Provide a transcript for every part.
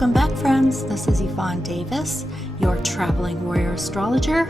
Welcome back, friends. This is EVON Davis, your traveling warrior astrologer,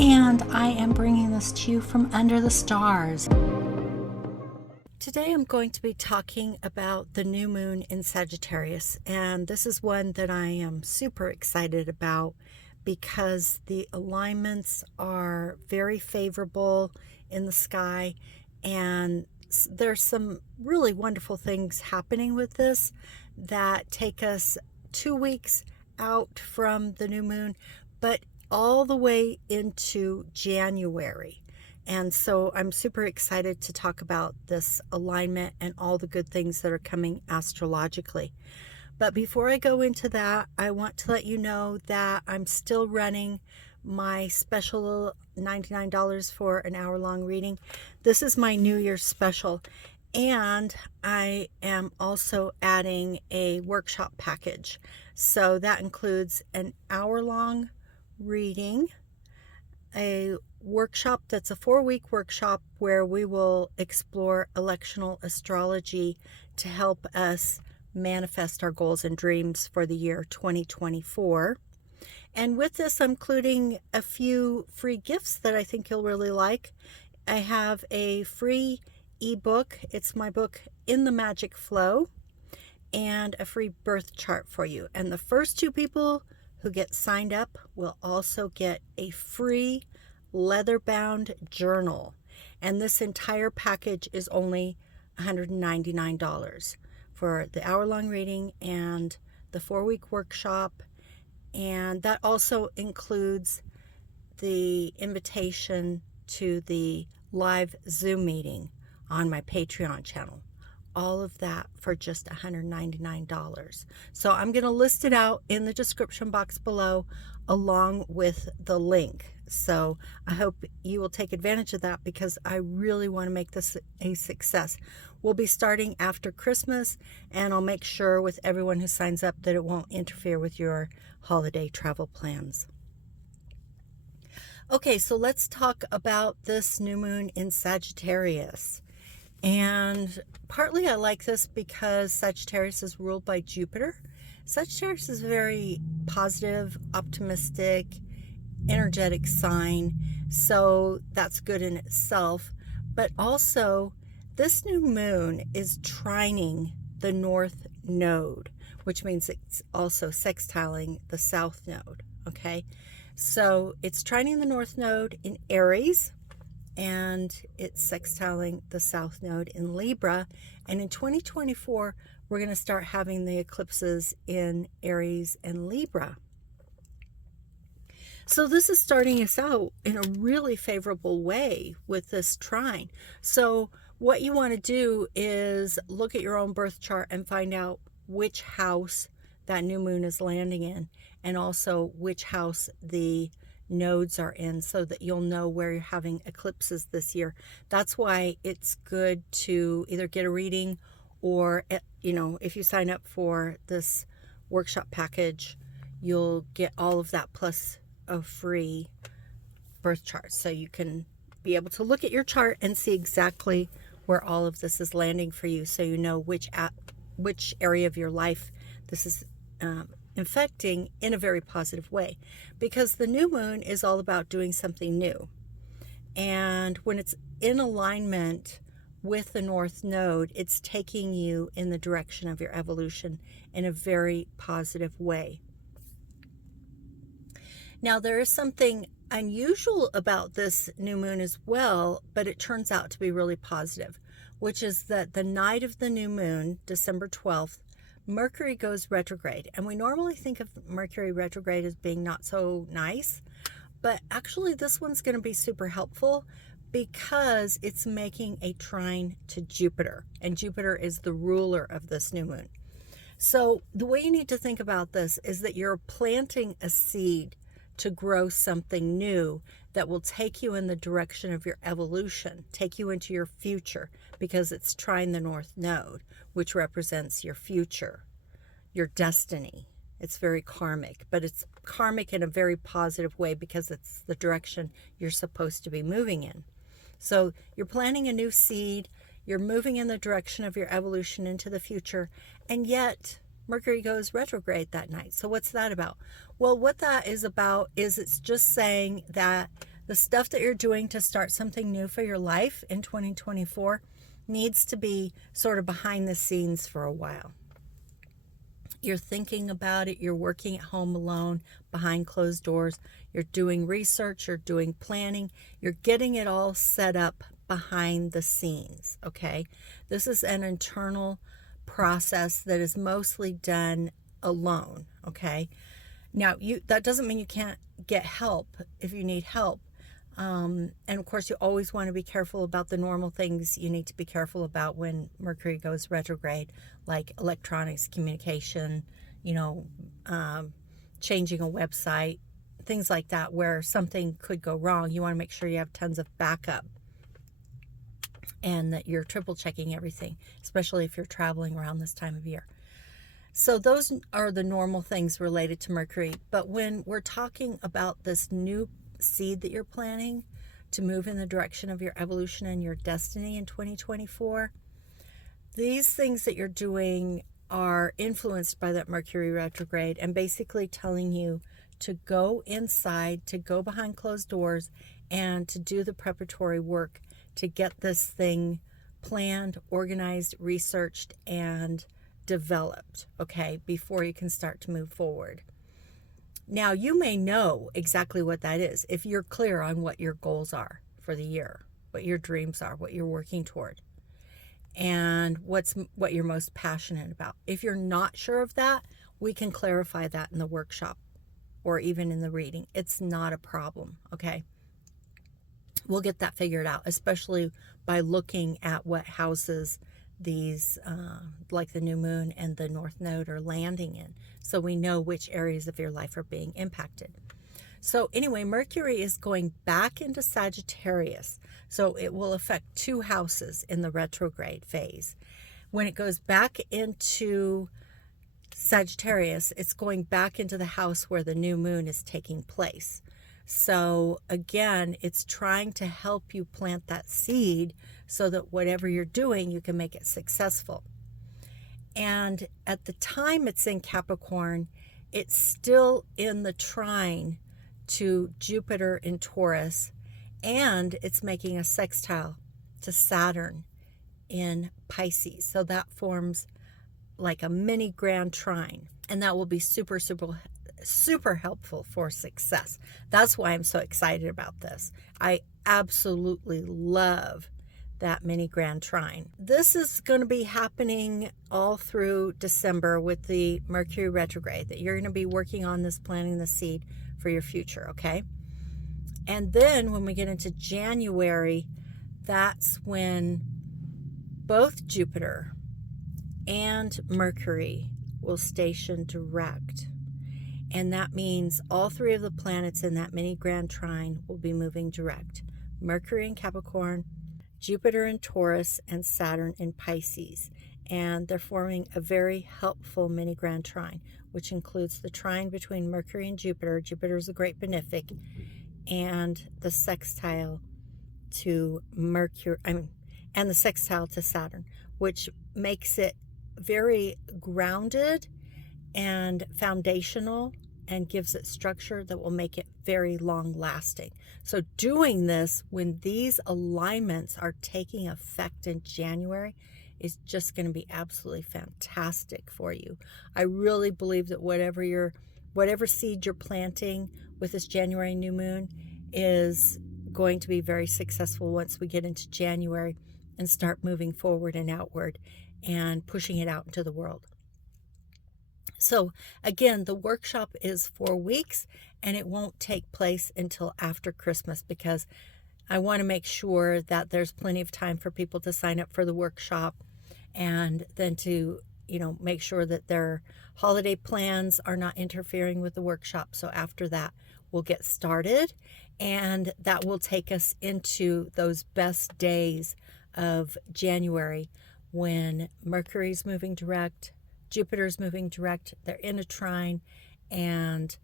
and I am bringing this to you from under the stars. Today I'm going to be talking about the new moon in Sagittarius, and this is one that I am super excited about because the alignments are very favorable in the sky, and there's some really wonderful things happening with this that take us 2 weeks out from the new moon, but all the way into January. And so I'm super excited to talk about this alignment and all the good things that are coming astrologically. But before I go into that, I want to let you know that I'm still running my special $99 for an hour-long reading. This is my New Year's special. And I am also adding a workshop package. So that includes an hour-long reading, a workshop that's a 4-week workshop where we will explore electional astrology to help us manifest our goals and dreams for the year 2024. And with this, I'm including a few free gifts that I think you'll really like. I have a free ebook. It's my book In the Magic Flow, and a free birth chart for you. And the first 2 people who get signed up will also get a free leather-bound journal. And this entire package is only $199 for the hour-long reading and the 4-week workshop. And that also includes the invitation to the live Zoom meeting on my Patreon channel. All of that for just $199. So I'm going to list it out in the description box below along with the link. So I hope you will take advantage of that because I really want to make this a success. We'll be starting after Christmas, and I'll make sure with everyone who signs up that it won't interfere with your holiday travel plans. Okay, so let's talk about this new moon in Sagittarius. And partly I like this because Sagittarius is ruled by Jupiter. Sagittarius is a very positive, optimistic, energetic sign, so that's good in itself. But also, this new moon is trining the North Node, which means it's also sextiling the South Node, okay? So it's trining the North Node in Aries, and it's sextiling the South Node in Libra. And in 2024, we're going to start having the eclipses in Aries and Libra. So this is starting us out in a really favorable way with this trine. So what you want to do is look at your own birth chart and find out which house that new moon is landing in, and also which house the nodes are in, so that you'll know where you're having eclipses this year. That's why it's good to either get a reading or, if you sign up for this workshop package, you'll get all of that plus a free birth chart. So you can be able to look at your chart and see exactly where all of this is landing for you, so you know which area of your life this is infecting in a very positive way, because the new moon is all about doing something new. And when it's in alignment with the North Node, it's taking you in the direction of your evolution in a very positive way. Now, there is something unusual about this new moon as well, but it turns out to be really positive, which is that the night of the new moon, December 12th, Mercury goes retrograde. And we normally think of Mercury retrograde as being not so nice, but actually this one's going to be super helpful because it's making a trine to Jupiter, and Jupiter is the ruler of this new moon. So the way you need to think about this is that you're planting a seed to grow something new that will take you in the direction of your evolution, take you into your future, because it's trine the North Node, which represents your future, your destiny. It's very karmic, but it's karmic in a very positive way because it's the direction you're supposed to be moving in. So you're planting a new seed, you're moving in the direction of your evolution into the future, and yet Mercury goes retrograde that night. So what's that about? Well, what that is about is it's just saying that the stuff that you're doing to start something new for your life in 2024 needs to be sort of behind the scenes for a while. You're thinking about it, you're working at home alone, behind closed doors, you're doing research, you're doing planning, you're getting it all set up behind the scenes, okay? This is an internal process that is mostly done alone, okay? Now, that doesn't mean you can't get help if you need help. And of course, you always want to be careful about the normal things you need to be careful about when Mercury goes retrograde, like electronics, communication, changing a website, things like that, where something could go wrong. You want to make sure you have tons of backup and that you're triple checking everything, especially if you're traveling around this time of year. So those are the normal things related to Mercury. But when we're talking about this new seed that you're planning to move in the direction of your evolution and your destiny in 2024, these things that you're doing are influenced by that Mercury retrograde and basically telling you to go inside, to go behind closed doors, and to do the preparatory work to get this thing planned, organized, researched, and developed, okay, before you can start to move forward. Now, you may know exactly what that is if you're clear on what your goals are for the year, what your dreams are, what you're working toward, and what you're most passionate about. If you're not sure of that, we can clarify that in the workshop or even in the reading. It's not a problem, okay? We'll get that figured out, especially by looking at what houses these, like the new moon and the north node, are landing in, so we know which areas of your life are being impacted. So anyway, Mercury is going back into Sagittarius, so it will affect 2 houses in the retrograde phase. When it goes back into Sagittarius, it's going back into the house where the new moon is taking place. So again, it's trying to help you plant that seed so that whatever you're doing, you can make it successful. And at the time it's in Capricorn, it's still in the trine to Jupiter in Taurus, and it's making a sextile to Saturn in Pisces. So that forms like a mini grand trine, and that will be super, super, super helpful for success. That's why I'm so excited about this. I absolutely love that mini grand trine. This is going to be happening all through December with the Mercury retrograde, that you're going to be working on this, planting the seed for your future, okay? And then when we get into January, that's when both Jupiter and Mercury will station direct. And that means all 3 of the planets in that mini grand trine will be moving direct. Mercury in Capricorn, Jupiter in Taurus, and Saturn in Pisces. And they're forming a very helpful mini grand trine, which includes the trine between Mercury and Jupiter. Jupiter is a great benefic, and the sextile to Mercury, and the sextile to Saturn, which makes it very grounded and foundational and gives it structure that will make it very long lasting. So doing this when these alignments are taking effect in January is just going to be absolutely fantastic for you. I really believe that whatever seed you're planting with this January new moon is going to be very successful once we get into January and start moving forward and outward and pushing it out into the world. So again, the workshop is 4 weeks, and it won't take place until after Christmas, because I want to make sure that there's plenty of time for people to sign up for the workshop, and then to, make sure that their holiday plans are not interfering with the workshop. So after that, we'll get started, and that will take us into those best days of January when Mercury's moving direct, Jupiter's moving direct, they're in a trine, and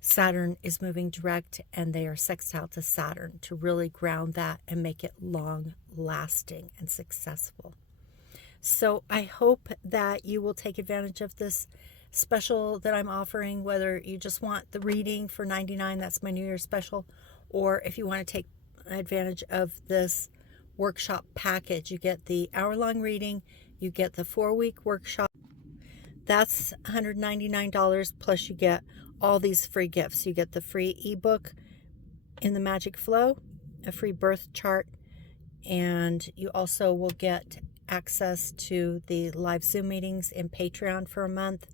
Saturn is moving direct, and they are sextile to Saturn to really ground that and make it long lasting and successful. So I hope that you will take advantage of this special that I'm offering, whether you just want the reading for $99, that's my New Year's special, or if you want to take advantage of this workshop package. You get the hour-long reading, you get the 4-week workshop. That's $199, plus you get all these free gifts. You get the free ebook in the Magic Flow, a free birth chart, and you also will get access to the live Zoom meetings in Patreon for a month.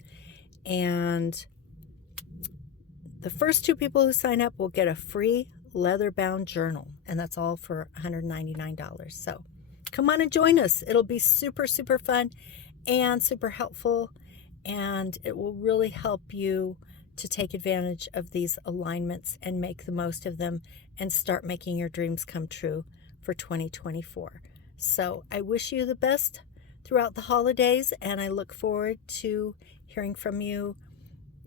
And the first 2 people who sign up will get a free leather-bound journal, and that's all for $199. So come on and join us. It'll be super, super fun and super helpful, and it will really help you to take advantage of these alignments and make the most of them and start making your dreams come true for 2024. So I wish you the best throughout the holidays, and I look forward to hearing from you.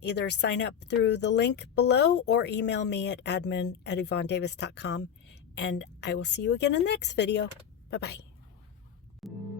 Either sign up through the link below or email me at admin@yvonnedavis.com, and I will see you again in the next video. Bye-bye.